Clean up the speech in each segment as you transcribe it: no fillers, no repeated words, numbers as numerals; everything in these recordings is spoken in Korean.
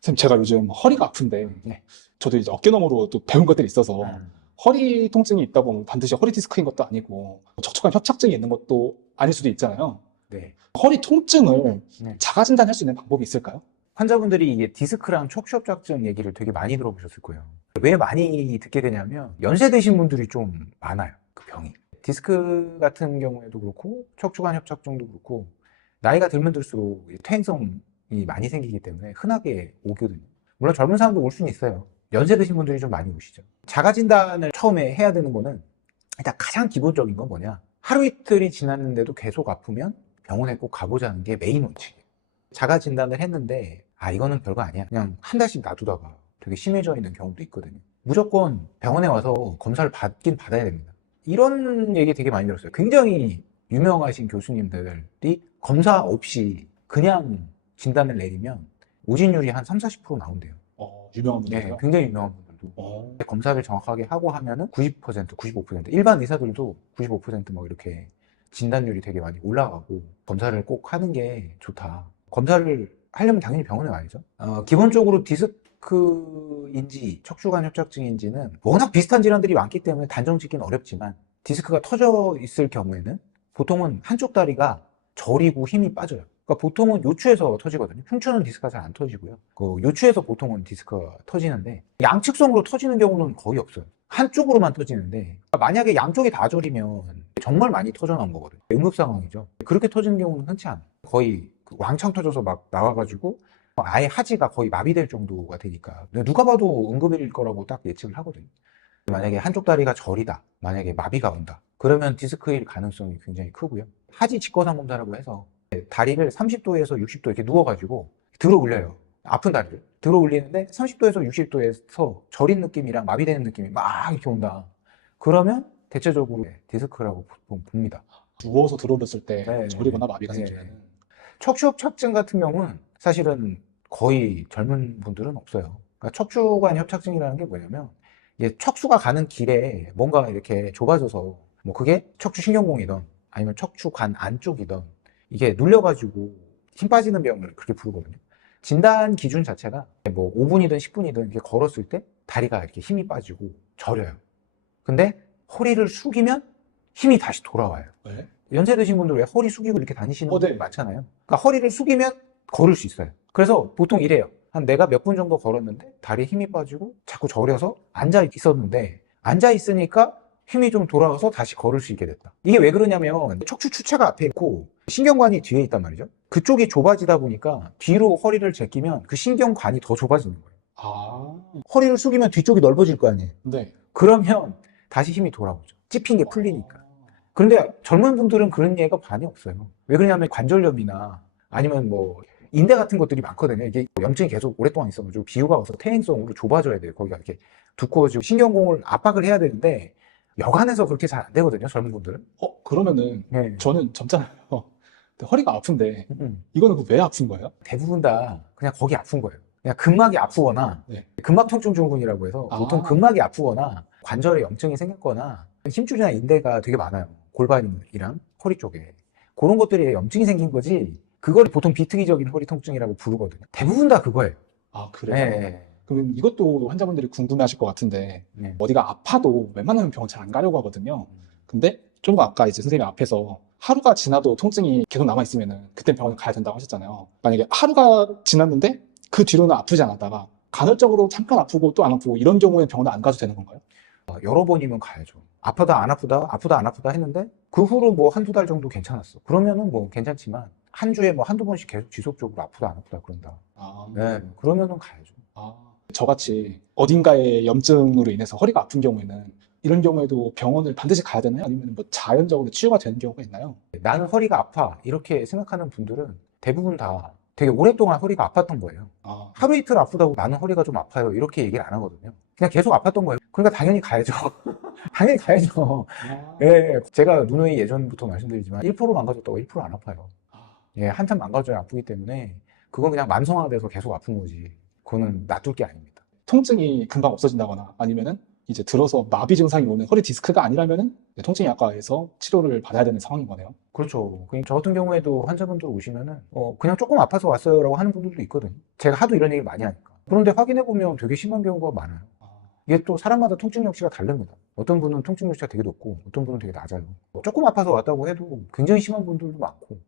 선생님, 제가 요즘 허리가 아픈데, 네. 저도 이제 어깨너머로 또 배운 것들이 있어서, 음. 허리 통증이 있다 보면 반드시 허리 디스크인 것도 아니고, 척추관 협착증이 있는 것도 아닐 수도 있잖아요. 네. 허리 통증을 네. 자가 진단할 수 있는 방법이 있을까요? 환자분들이 이게 디스크랑 척추협착증 얘기를 되게 많이 들어보셨을 거예요. 왜 많이 듣게 되냐면 연세 드신 분들이 좀 많아요. 그 병이. 디스크 같은 경우에도 그렇고 척추관 협착증도 그렇고 나이가 들면 들수록 퇴행성이 많이 생기기 때문에 흔하게 오거든요. 물론 젊은 사람도 올 수는 있어요. 연세 드신 분들이 좀 많이 오시죠. 자가 진단을 처음에 해야 되는 거는 일단 가장 기본적인 건 뭐냐, 하루 이틀이 지났는데도 계속 아프면 병원에 꼭 가보자는 게 메인 원칙이에요. 자가 진단을 했는데 이거는 별거 아니야, 그냥 한 달씩 놔두다가 되게 심해져 있는 경우도 있거든요. 무조건 병원에 와서 검사를 받긴 받아야 됩니다. 이런 얘기 되게 많이 들었어요. 굉장히 유명하신 교수님들이 검사 없이 그냥 진단을 내리면 오진율이 한 30-40% 나온대요. 유명한 네, 분들이요? 굉장히 유명한 분들도. 검사를 정확하게 하고 하면은 90%, 95%, 일반 의사들도 95% 이렇게 진단율이 되게 많이 올라가고, 검사를 꼭 하는 게 좋다. 검사를 하려면 당연히 병원에 와야죠. 기본적으로 디스크인지 척추관 협착증인지는 워낙 비슷한 질환들이 많기 때문에 단정 짓기는 어렵지만, 디스크가 터져 있을 경우에는 보통은 한쪽 다리가 저리고 힘이 빠져요. 그러니까 보통은 요추에서 터지거든요. 흉추는 디스크가 잘 안 터지고요. 그 요추에서 보통은 디스크가 터지는데, 양측성으로 터지는 경우는 거의 없어요. 한쪽으로만 터지는데, 만약에 양쪽이 다 저리면 정말 많이 터져 나온 거거든요. 응급 상황이죠. 그렇게 터지는 경우는 흔치 않아요. 거의 왕창 터져서 막 나와가지고 아예 하지가 거의 마비될 정도가 되니까 누가 봐도 응급일 거라고 딱 예측을 하거든요. 만약에 한쪽 다리가 저리다, 만약에 마비가 온다, 그러면 디스크일 가능성이 굉장히 크고요. 하지 직거상검사라고 해서 다리를 30도에서 60도 이렇게 누워가지고 들어 올려요. 아픈 다리를 들어 올리는데 30도에서 60도에서 저린 느낌이랑 마비되는 느낌이 막 이렇게 온다. 그러면 대체적으로 디스크라고 봅니다. 누워서 들어올렸을 때 네. 저리거나 마비가 네. 생기면. 척추협착증 같은 경우는 사실은 거의 젊은 분들은 없어요. 그러니까 척추관 협착증이라는 게 뭐냐면, 이게 척수가 가는 길에 뭔가 이렇게 좁아져서, 뭐 그게 척추신경공이든 아니면 척추관 안쪽이든 이게 눌려가지고 힘 빠지는 병을 그렇게 부르거든요. 진단 기준 자체가 뭐 5분이든 10분이든 이렇게 걸었을 때 다리가 이렇게 힘이 빠지고 저려요. 근데 허리를 숙이면 힘이 다시 돌아와요. 네? 연세 드신 분들 왜 허리 숙이고 이렇게 다니시는 네. 분들 많잖아요. 그러니까 허리를 숙이면 걸을 수 있어요. 그래서 보통 이래요. 한 내가 몇 분 정도 걸었는데 다리에 힘이 빠지고 자꾸 저려서 앉아 있었는데, 앉아 있으니까 힘이 좀 돌아와서 다시 걸을 수 있게 됐다. 이게 왜 그러냐면 척추 추체가 앞에 있고 신경관이 뒤에 있단 말이죠. 그쪽이 좁아지다 보니까 뒤로 허리를 제끼면 그 신경관이 더 좁아지는 거예요. 허리를 숙이면 뒤쪽이 넓어질 거 아니에요. 네. 그러면 다시 힘이 돌아오죠. 찝힌 게 풀리니까. 그런데 젊은 분들은 그런 예가 많이 없어요. 왜 그러냐면 관절염이나 아니면 뭐 인대 같은 것들이 많거든요. 이게 염증이 계속 오랫동안 있어가지고 비유가 와서 퇴행성으로 좁아져야 돼요. 거기가 이렇게 두꺼워지고 신경공을 압박을 해야 되는데 여간해서 그렇게 잘 안 되거든요. 젊은 분들은. 그러면은 네. 저는 젊잖아요. 근데 허리가 아픈데 음. 이거는 왜 아픈 거예요? 대부분 다 그냥 거기 아픈 거예요. 그냥 근막이 아프거나, 네. 근막통증증후군이라고 해서 보통 근막이 아프거나 관절에 염증이 생겼거나 힘줄이나 인대가 되게 많아요. 골반이랑 허리 쪽에. 그런 것들이 염증이 생긴 거지, 그걸 보통 비특이적인 허리 통증이라고 부르거든요. 대부분 다 그거예요. 그래요? 네. 그러면 이것도 환자분들이 궁금해하실 것 같은데, 네. 어디가 아파도 웬만하면 병원 잘 안 가려고 하거든요. 근데 좀 더 아까 이제 선생님 앞에서 하루가 지나도 통증이 계속 남아있으면 그때 병원 가야 된다고 하셨잖아요. 만약에 하루가 지났는데 그 뒤로는 아프지 않았다가 간헐적으로 잠깐 아프고 또 안 아프고 이런 경우에 병원에 안 가도 되는 건가요? 여러 번이면 가야죠. 아프다 안 아프다 아프다 안 아프다 했는데 그 후로 뭐 한두 달 정도 괜찮았어. 그러면은 뭐 괜찮지만 한 주에 뭐 한두 번씩 계속 지속적으로 아프다 안 아프다 그런다. 네, 그러면은 가야죠. 저같이 어딘가에 염증으로 인해서 허리가 아픈 경우에는 이런 경우에도 병원을 반드시 가야 되나요? 아니면 뭐 자연적으로 치유가 되는 경우가 있나요? 나는 허리가 아파 이렇게 생각하는 분들은 대부분 다 되게 오랫동안 허리가 아팠던 거예요. 하루 이틀 아프다고 나는 허리가 좀 아파요 이렇게 얘기를 안 하거든요. 그냥 계속 아팠던 거예요. 그러니까 당연히 가야죠. 당연히 가야죠. 예, 제가 누누이 예전부터 말씀드리지만 1% 망가졌다고 1%안 아파요. 예, 한참 망가져야 아프기 때문에 그건 그냥 만성화돼서 계속 아픈 거지, 그거는 놔둘 게 아닙니다. 통증이 금방 없어진다거나 아니면은 이제 들어서 마비 증상이 오는 허리 디스크가 아니라면은 통증 약과에서 치료를 받아야 되는 상황인 거네요. 그렇죠. 저 같은 경우에도 환자분들 오시면은 그냥 조금 아파서 왔어요라고 하는 분들도 있거든요. 제가 하도 이런 얘기를 많이 하니까. 그런데 확인해보면 되게 심한 경우가 많아요. 이게 또 사람마다 통증 역시가 다릅니다. 어떤 분은 통증 역시가 되게 높고 어떤 분은 되게 낮아요. 조금 아파서 왔다고 해도 굉장히 심한 분들도 많고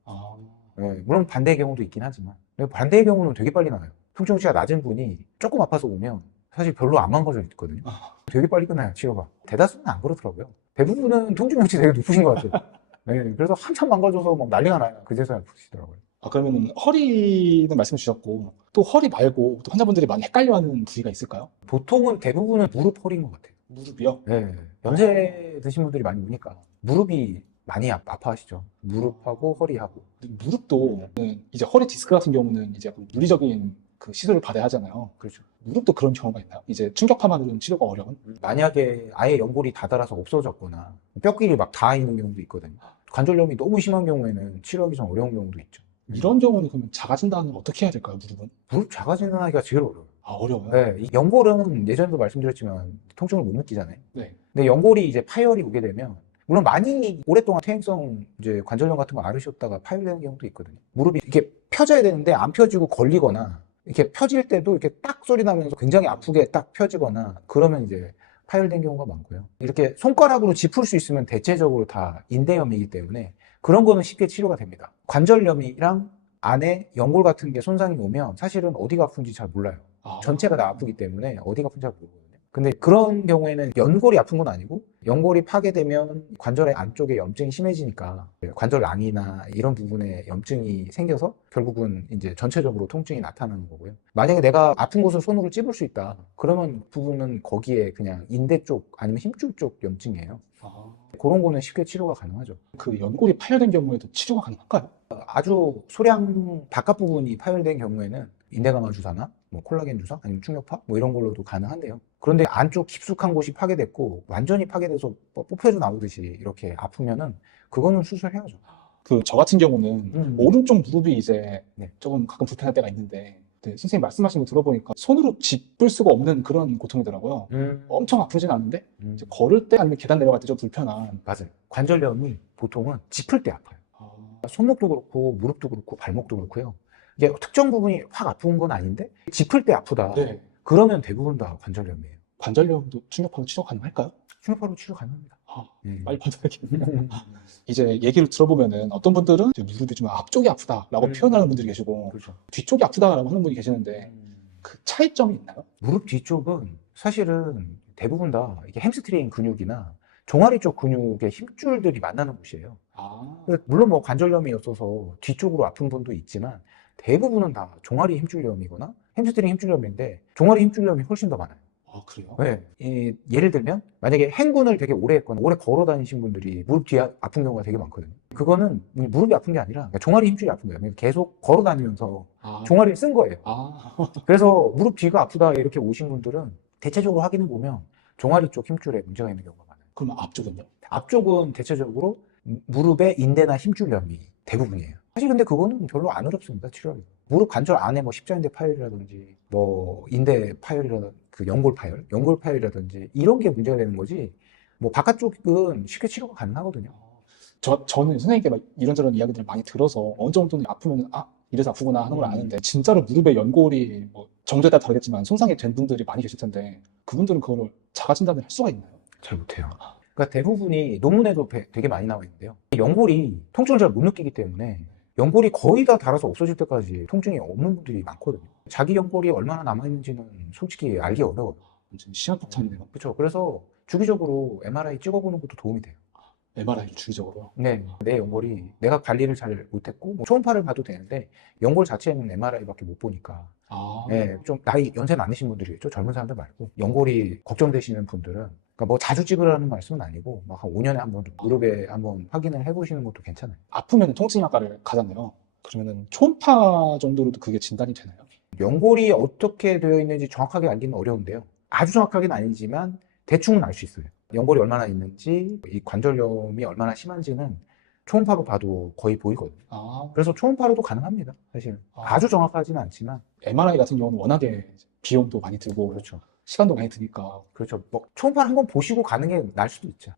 네, 물론 반대의 경우도 있긴 하지만 근데 반대의 경우는 되게 빨리 나와요. 통증 역시가 낮은 분이 조금 아파서 오면 사실 별로 안 망가져 있거든요. 되게 빨리 끝나요, 치료가. 대다수는 안 그렇더라고요. 대부분은 통증 역시 되게 높으신 것 같아요. 네, 그래서 한참 망가져서 막 난리가 나요. 그제서야 아프시더라고요. 그러면 허리는 말씀 주셨고, 또 허리 말고 또 환자분들이 많이 헷갈려하는 부위가 있을까요? 보통은 대부분은 무릎, 허리인 것 같아요. 무릎이요? 네, 연세 드신 분들이 많이 오니까 무릎이 많이 아파하시죠. 무릎하고 허리하고. 근데 무릎도 이제 허리 디스크 같은 경우는 이제 약간 물리적인 그 시술을 받아야 하잖아요. 그렇죠. 무릎도 그런 경우가 있나요? 이제 충격파만으로는 치료가 어려운? 만약에 아예 연골이 다 닳아서 없어졌거나 뼈끼리 막 닿아 있는 경우도 있거든요. 관절염이 너무 심한 경우에는 치료하기 좀 어려운 경우도 있죠. 이런 경우는 그러면 자가진단은 어떻게 해야 될까요, 무릎은? 무릎 자가진단하기가 제일 어려워요. 어려워요? 네, 이 연골은 예전에도 말씀드렸지만 통증을 못 느끼잖아요. 네. 근데 연골이 이제 파열이 오게 되면 물론 많이 오랫동안 퇴행성 이제 관절염 같은 거 앓으셨다가 파열되는 경우도 있거든요. 무릎이 이렇게 펴져야 되는데 안 펴지고 걸리거나 이렇게 펴질 때도 이렇게 딱 소리 나면서 굉장히 아프게 딱 펴지거나 그러면 이제 파열된 경우가 많고요. 이렇게 손가락으로 짚을 수 있으면 대체적으로 다 인대염이기 때문에 그런 거는 쉽게 치료가 됩니다. 관절염이랑 안에 연골 같은 게 손상이 오면 사실은 어디가 아픈지 잘 몰라요. 전체가 다 아프기 때문에 어디가 아픈지 잘 모르거든요. 근데 그런 경우에는 연골이 아픈 건 아니고 연골이 파괴되면 관절의 안쪽에 염증이 심해지니까 관절낭이나 이런 부분에 염증이 생겨서 결국은 이제 전체적으로 통증이 나타나는 거고요. 만약에 내가 아픈 곳을 손으로 찝을 수 있다. 그러면 부분은 거기에 그냥 인대 쪽 아니면 힘줄 쪽 염증이에요. 그런 거는 쉽게 치료가 가능하죠. 그 연골이 파열된 경우에도 치료가 가능할까요? 아주 소량 바깥 부분이 파열된 경우에는 인대강화 주사나 뭐 콜라겐 주사 아니면 충격파 뭐 이런 걸로도 가능한데요. 그런데 안쪽 깊숙한 곳이 파괴됐고 완전히 파괴돼서 뽑혀져 나오듯이 이렇게 아프면은 그거는 수술해야죠. 그 저 같은 경우는 오른쪽 무릎이 이제 네. 조금 가끔 불편할 때가 있는데 네, 선생님 말씀하신 거 들어보니까 손으로 짚을 수가 없는 그런 고통이더라고요. 엄청 아프진 않은데 이제 걸을 때 아니면 계단 내려갈 때 좀 불편한. 맞아요. 관절염이 보통은 짚을 때 아파요. 손목도 그렇고 무릎도 그렇고 발목도 그렇고요. 이게 특정 부분이 확 아픈 건 아닌데 짚을 때 아프다. 네. 그러면 대부분 다 관절염이에요. 관절염도 충격파로 치료 가능할까요? 충격파로 치료 가능합니다. 빨리 받아야겠네요. 이제 얘기를 들어보면은 어떤 분들은 이제 무릎이 좀 앞쪽이 아프다라고 표현하는 분들이 계시고 그렇죠. 뒤쪽이 아프다라고 하는 분이 계시는데 그 차이점이 있나요? 무릎 뒤쪽은 사실은 대부분 다 이게 햄스트링 근육이나 종아리 쪽 근육의 힘줄들이 만나는 곳이에요. 그래서 물론 뭐 관절염이었어서 뒤쪽으로 아픈 분도 있지만 대부분은 다 종아리 힘줄염이거나 햄스트링 힘줄염인데 종아리 힘줄염이 훨씬 더 많아요. 그래요? 네. 예를 들면 만약에 행군을 되게 오래 했거나 오래 걸어 다니신 분들이 무릎 뒤에 아픈 경우가 되게 많거든요. 그거는 무릎이 아픈 게 아니라 그러니까 종아리 힘줄이 아픈 거예요. 그러니까 계속 걸어 다니면서 종아리를 쓴 거예요. 그래서 무릎 뒤가 아프다 이렇게 오신 분들은 대체적으로 확인해 보면 종아리 쪽 힘줄에 문제가 있는 경우가 많아요. 그럼 앞쪽은요? 앞쪽은 대체적으로 무릎의 인대나 힘줄염이 대부분이에요. 사실 근데 그거는 별로 안 어렵습니다, 치료하기. 무릎 관절 안에 뭐 십자인대 파열이라든지 뭐 인대 파열이라든지 그 연골 파열이라든지 이런 게 문제가 되는 거지 뭐 바깥쪽은 쉽게 치료가 가능하거든요. 저는 선생님께 막 이런저런 이야기들을 많이 들어서 어느 정도는 아프면 이래서 아프구나 하는 걸 아는데 진짜로 무릎의 연골이 뭐 정도에 따라 다르겠지만 손상이 된 분들이 많이 계실 텐데 그분들은 그거를 자가진단을 할 수가 있나요? 잘 못해요. 그러니까 대부분이 논문에도 되게 많이 나와 있는데요. 연골이 통증을 잘 못 느끼기 때문에 연골이 거의 다 닳아서 없어질 때까지 통증이 없는 분들이 많거든요. 자기 연골이 얼마나 남아있는지는 솔직히 알기 어려워요. 완전 시한폭탄이네요. 그렇죠. 그래서 주기적으로 MRI 찍어보는 것도 도움이 돼요. MRI를 주기적으로요? 네, 내 연골이 내가 관리를 잘 못했고 뭐 초음파를 봐도 되는데 연골 자체는 MRI밖에 못 보니까 네, 좀 연세 많으신 분들이겠죠. 젊은 사람들 말고 연골이 걱정되시는 분들은 그러니까 뭐 자주 찍으라는 말씀은 아니고 막 한 5년에 한 번 무릎에 한번 확인을 해보시는 것도 괜찮아요. 아프면 통증학과를 가잖아요. 그러면은 초음파 정도로도 그게 진단이 되나요? 연골이 어떻게 되어 있는지 정확하게 알기는 어려운데요. 아주 정확하게는 아니지만 대충은 알 수 있어요. 연골이 얼마나 있는지, 이 관절염이 얼마나 심한지는 초음파로 봐도 거의 보이거든요. 그래서 초음파로도 가능합니다, 사실. 아주 정확하지는 않지만. MRI 같은 경우는 워낙에 비용도 많이 들고, 그렇죠. 시간도 많이 드니까. 그렇죠. 뭐, 초음파 한번 보시고 가는 게 나을 수도 있죠.